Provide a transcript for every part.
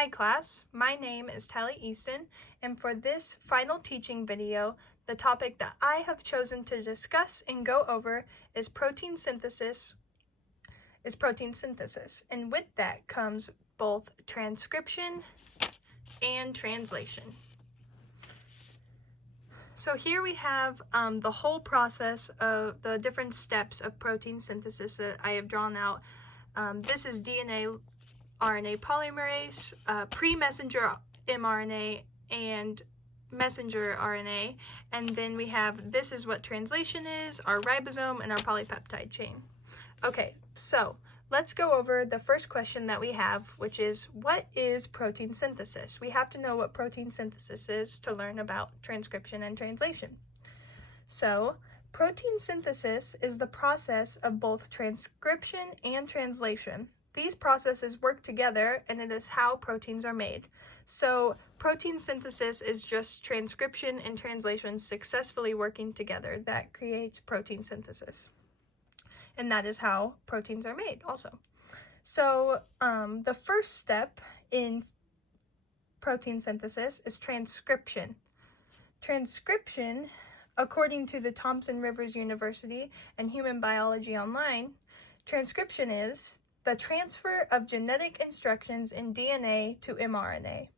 Hi class, my name is Tally Easton, and for this final teaching video, the topic that I have chosen to discuss and go over is protein synthesis. And with that comes both transcription and translation. So here we have the whole process of the different steps of protein synthesis that I have drawn out. This is DNA RNA polymerase, pre-messenger mRNA, and messenger RNA. And then we have, this is what translation is, our ribosome, and our polypeptide chain. Okay, so let's go over the first question that we have, which is, what is protein synthesis? We have to know what protein synthesis is to learn about transcription and translation. So, protein synthesis is the process of both transcription and translation. These processes work together, and it is how proteins are made. So, protein synthesis is just transcription and translation successfully working together. That creates protein synthesis. And that is how proteins are made also. So, the first step in protein synthesis is transcription. Transcription, according to the Thomson Rivers University and Human Biology Online, transcription is the transfer of genetic instructions in DNA to mRNA.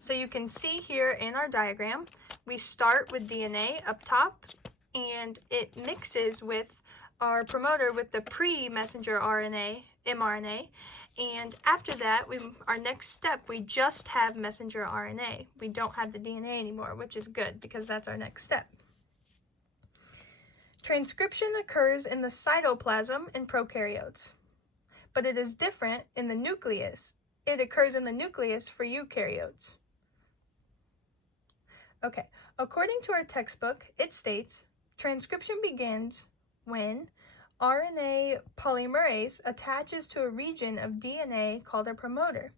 So you can see here in our diagram, we start with DNA up top, and it mixes with our promoter with the pre-messenger RNA, mRNA, and after that, our next step, we just have messenger RNA. We don't have the DNA anymore, which is good because that's our next step. Transcription occurs in the cytoplasm in prokaryotes, but it is different in the nucleus. It occurs in the nucleus for eukaryotes. Okay, according to our textbook, it states, transcription begins when RNA polymerase attaches to a region of DNA called a promoter.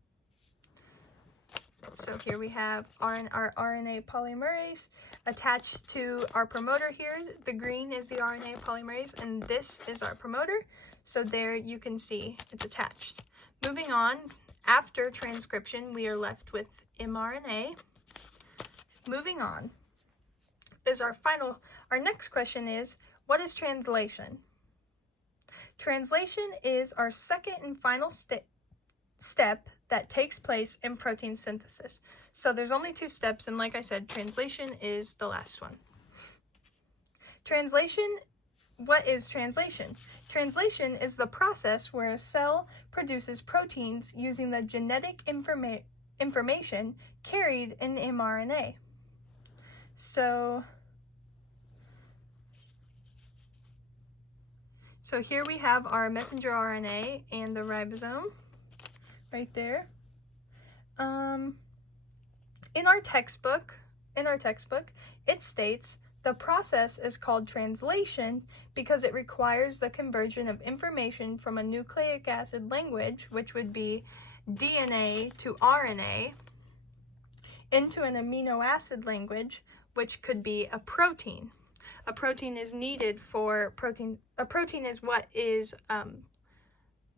So here we have our RNA polymerase attached to our promoter here. The green is the RNA polymerase, and this is our promoter. So there you can see it's attached. Moving on, after transcription, we are left with mRNA. Moving on is our next question is, what is translation? Translation is our second and final step that takes place in protein synthesis. So there's only two steps, and like I said, translation is the last one. Translation, what is translation? Translation is the process where a cell produces proteins using the genetic information carried in mRNA. So here we have our messenger RNA and the ribosome right there. In our textbook, it states the process is called translation because it requires the conversion of information from a nucleic acid language, which would be DNA to RNA, into an amino acid language, which could be a protein. A protein is needed for protein. A protein is what is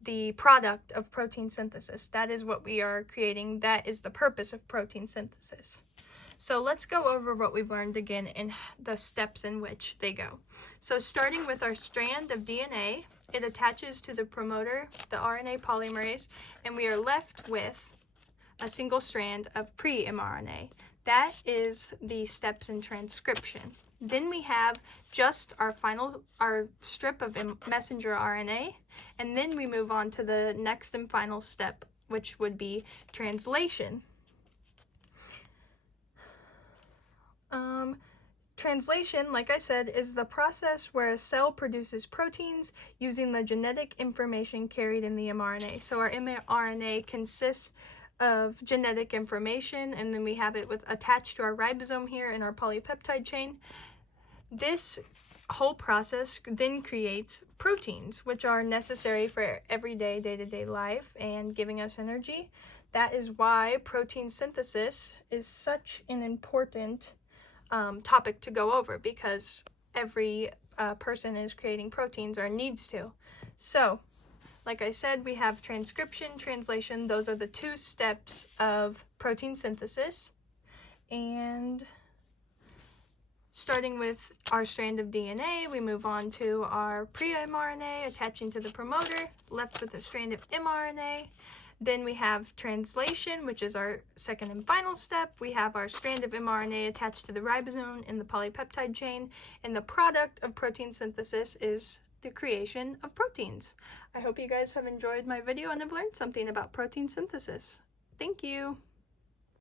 the product of protein synthesis. That is what we are creating. That is the purpose of protein synthesis. So let's go over what we've learned again in the steps in which they go. So starting with our strand of DNA, it attaches to the promoter, the RNA polymerase, and we are left with a single strand of pre-mRNA. That is the steps in transcription. Then we have just our strip of messenger RNA, and then we move on to the next and final step, which would be translation. Translation, like I said, is the process where a cell produces proteins using the genetic information carried in the mRNA. So our mRNA consists of genetic information, and then we have it attached to our ribosome here in our polypeptide chain. This whole process then creates proteins, which are necessary for everyday, day-to-day life and giving us energy. That is why protein synthesis is such an important topic to go over, because every person is creating proteins or needs to. So Like I said, we have transcription, translation. Those are the 2 steps of protein synthesis. And starting with our strand of DNA, we move on to our pre-mRNA attaching to the promoter, left with a strand of mRNA. Then we have translation, which is our second and final step. We have our strand of mRNA attached to the ribosome in the polypeptide chain, and the product of protein synthesis is the creation of proteins. I hope you guys have enjoyed my video and have learned something about protein synthesis. Thank you!